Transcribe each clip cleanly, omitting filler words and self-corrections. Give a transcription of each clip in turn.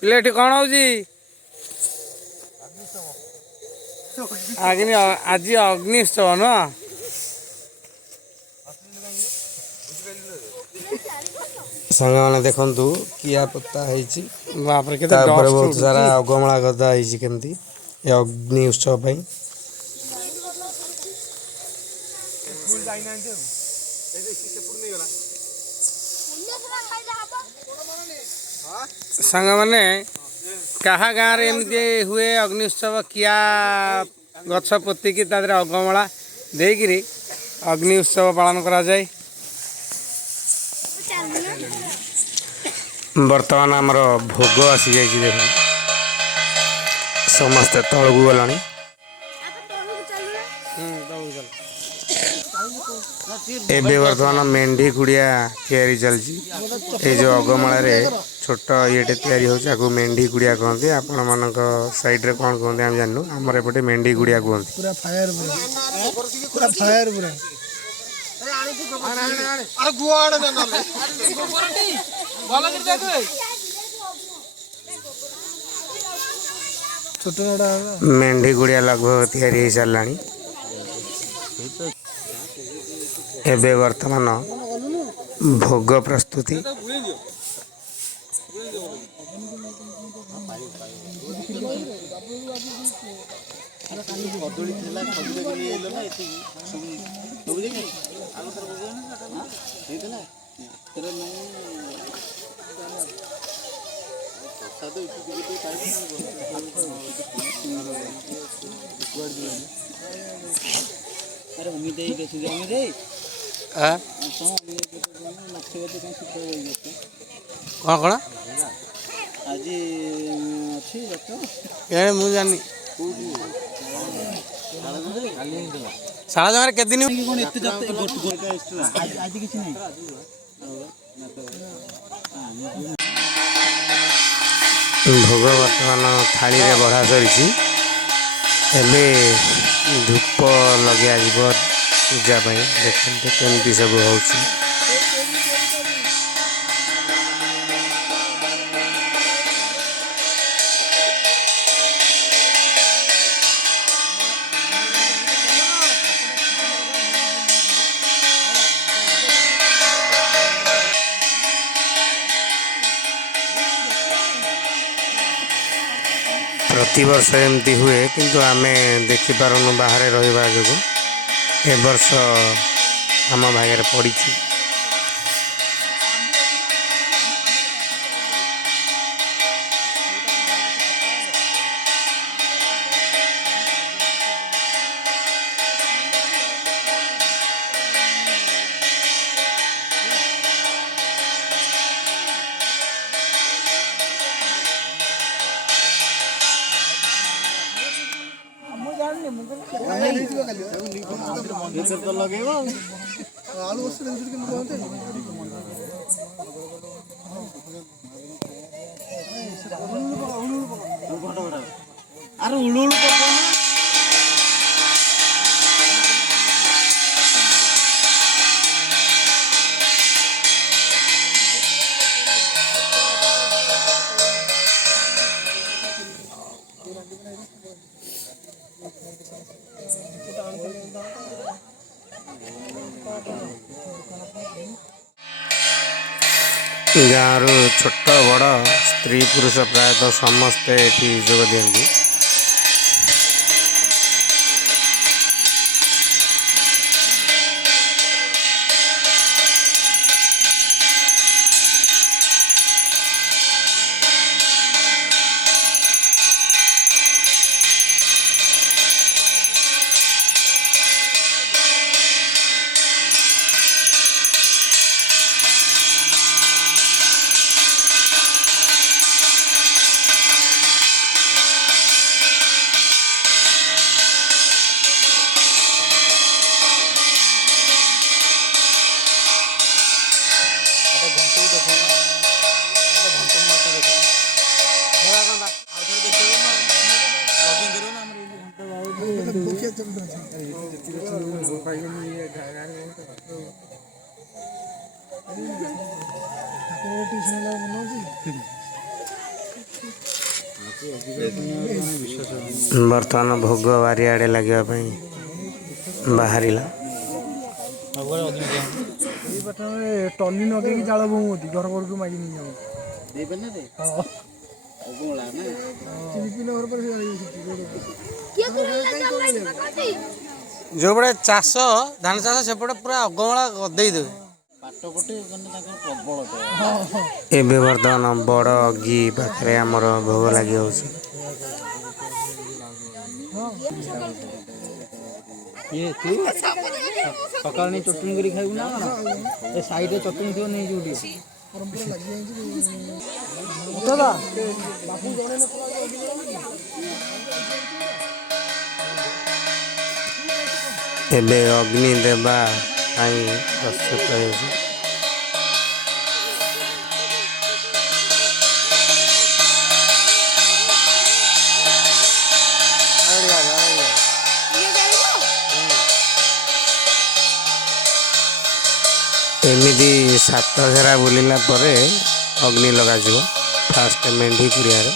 ପିଲାଟି କ'ଣ ହଉଛି? ଆଜି ଅଗ୍ନି ଉତ୍ସବ ନୁହଁ? ସାଙ୍ଗମାନେ ଦେଖନ୍ତୁ କିଆ ପୋତା ହେଇଛି, ବାପରେ କେତେ ତାପରେ ଡଷ୍ଟ ବହୁତ ସାରା ଉଡୁଛି। ଅଗମଳା ଗଦା ହେଇଛି କେମିତି ଏ ଅଗ୍ନି ଉତ୍ସବ ପାଇଁ। ସାଙ୍ଗମାନେ କାହା ଗାଁରେ ଏମିତି ହୁଏ ଅଗ୍ନି ଉତ୍ସବ? କିଆ ଗଛ ପୋତିକି ତା ଦେହରେ ଅଗମଳା ଦେଇକିରି ଅଗ୍ନି ଉତ୍ସବ ପାଳନ କରାଯାଏ। ବର୍ତ୍ତମାନ ଆମର ଭୋଗ ଆସିଯାଇଛି, ଦେଖନ୍ତୁ ସମସ୍ତେ ତଳକୁ ଗଲାଣି। ଏବେ ବର୍ତ୍ତମାନ ମେଣ୍ଢି କୁଡ଼ିଆ ତିଆରି ଚାଲିଛି। ଏଇ ଯେଉଁ ଅଗମଳାରେ ଛୋଟ ଇଏଟେ ତିଆରି ହେଉଛି, ଆକୁ ମେଣ୍ଢି କୁଡ଼ିଆ କହନ୍ତି। ଆପଣମାନଙ୍କ ସାଇଡ଼ରେ କ'ଣ କୁହନ୍ତି ଆମେ ଜାଣିନୁ, ଆମର ଏପଟେ ମେଣ୍ଢି କୁଡ଼ିଆ କୁହନ୍ତି। ମେଣ୍ଢି ଗୁଡିଆ ଲଗଭଗ ତିଆରି ହେଇସାରିଲାଣି। ଏବେ ବର୍ତ୍ତମାନ ଭୋଗ ପ୍ରସ୍ତୁତି। କ'ଣ କ'ଣ ଆଜି ଅଛି ମୁଁ ଜାଣିନି। ଶାଳ ଜମାରେ କେତେ ଦିନ? ଆଜି କିଛି ନାହିଁ। ଭୋଗ ବର୍ତ୍ତମାନ ଥାଳିରେ ବଢ଼ା ସରିଛି। ଏବେ ଧୂପ ଲଗାଯିବ ପୂଜା ପାଇଁ। ଦେଖନ୍ତୁ କେମିତି ସବୁ ହେଉଛି। ପ୍ରତିବର୍ଷ ଏମିତି ହୁଏ, କିନ୍ତୁ ଆମେ ଦେଖିପାରୁନୁ ବାହାରେ ରହିବା ଯୋଗୁଁ। ଏ ବର୍ଷ ଆମ ଭାଗ୍ୟରେ ପଡ଼ିଛି। ଆରେ ଉଳୁ ଉଳୁ ଗାଁରୁ ଛୋଟ ବଡ଼ ସ୍ତ୍ରୀ ପୁରୁଷ ପ୍ରାୟତଃ ସମସ୍ତେ ଏଠି ଯୋଗ ଦିଅନ୍ତି। ବର୍ତ୍ତମାନ ଭୋଗ ବାରିଆଡ଼େ ଲାଗିବା ପାଇଁ ବାହାରିଲା। ଟଲି ନଗେଇକି ଜାଳ ବୋହୁଅନ୍ତି ଘର ଘରକୁ ମାଗି ନେଇ ଯୋଉପଟେ ଚାଷ ଧାନ ଚାଷ ସେପଟେ ପୁରା ଅଗମଳା ଦେଇଦେବେ। ଏବେ ବର୍ତ୍ତମାନ ବଡ଼ ଅଗି ପାଖରେ ଆମର ଭୋଗ ଲାଗି ହେଉଛି। ସକାଳ ନେଇ ଚଟଣି କରି ଖାଇବୁ ନା କଣ? ଏ ସାଇଡରେ ଚଟଣି ଥିବ ନେଇଯିବୁ ଟିକେ। ଏବେ ଅଗ୍ନି ଦେବା ପାଇଁ ପ୍ରସ୍ତୁତ ହେଉଛି। ଏମିତି 7 ଘେରା ବୁଲିଲା ପରେ ଅଗ୍ନି ଲଗାଯିବ। ଫାଷ୍ଟ ମେଣ୍ଢି କୁଡ଼ିଆରେ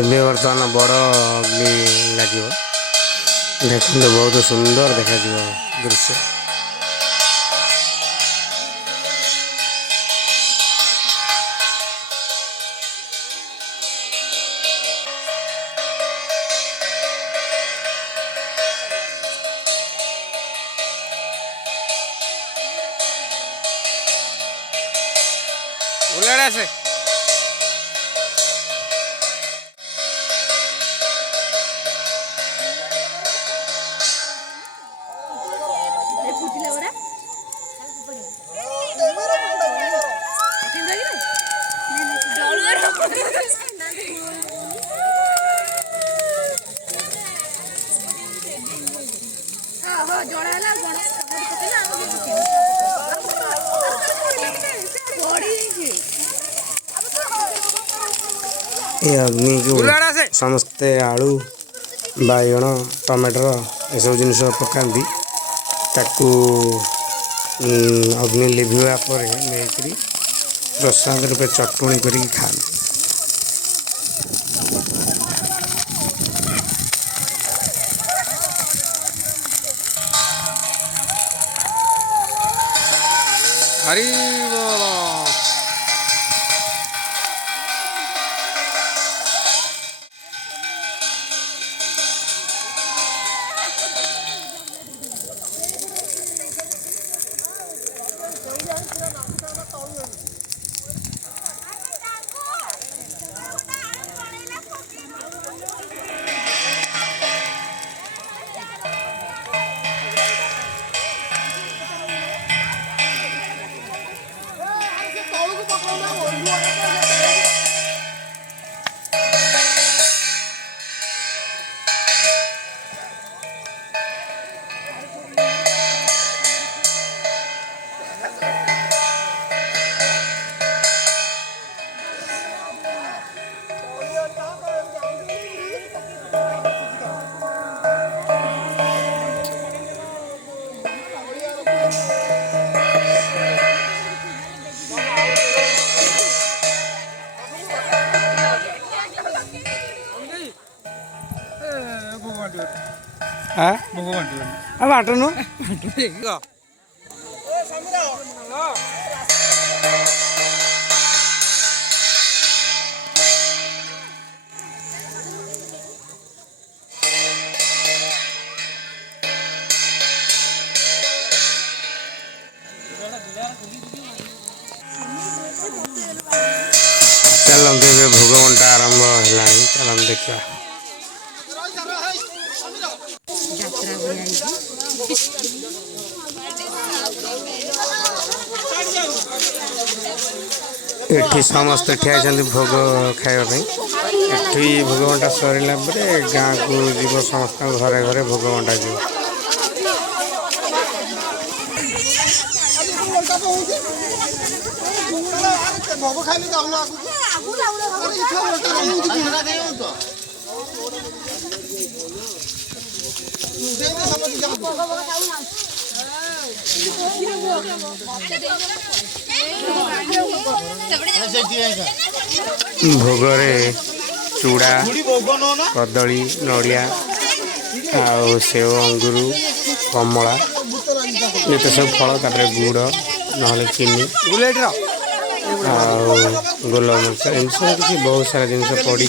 ଏବେ ବର୍ତ୍ତମାନ ବଡ଼ ଅଗ୍ନି ଲାଗିବ। ଦେଖନ୍ତୁ ବହୁତ ସୁନ୍ଦର ଦେଖାଯିବ ଦୃଶ୍ୟ। ଉଲାଡେ ଆସେ। ଏ ଅଗ୍ନିକୁ ଉଲାଡେ ଆସେ। ସମସ୍ତେ ଆଳୁ, ବାଇଗଣ, ଟମାଟର ଏସବୁ ଜିନିଷ ପକାନ୍ତି। ତାକୁ ଅଗ୍ନି ଲିଭିବା ପରେ ନେଇକରି ପ୍ରସାଦ ରୂପେ ଚଟଣି କରିକି ଖାଆନ୍ତି। ହରି ବୋଲ। ବାଟନୁ ଚାଲନ୍ତୁ ଏବେ ଭୋଗ ବଣ୍ଟା ଆରମ୍ଭ ହେଲାଣି। ଚାଲନ୍ତୁ ଦେଖିବା। ଯାତ୍ରା ଭଳିଆ ହେଇଛି। एठी समस्त ठिया छथि भोग खाଇବା ପାଇଁ एठी भोग बंटा सरिला परे गाँ को जीव समस्त घरे घरे भोग बंटा जीव भोगरे चूड़ा कदली नड़िया आउ सेव अंगूर कमला ये तो सब फल तापर गुड़ ना चीनी आउ गोलमरिच एम सब किसी बहुत सारा जिन पड़ी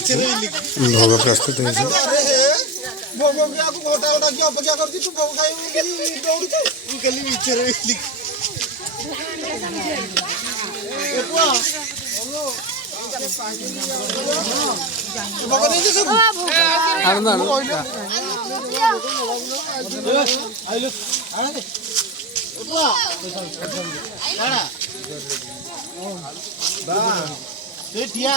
भोग प्रस्तुत ଠିଆ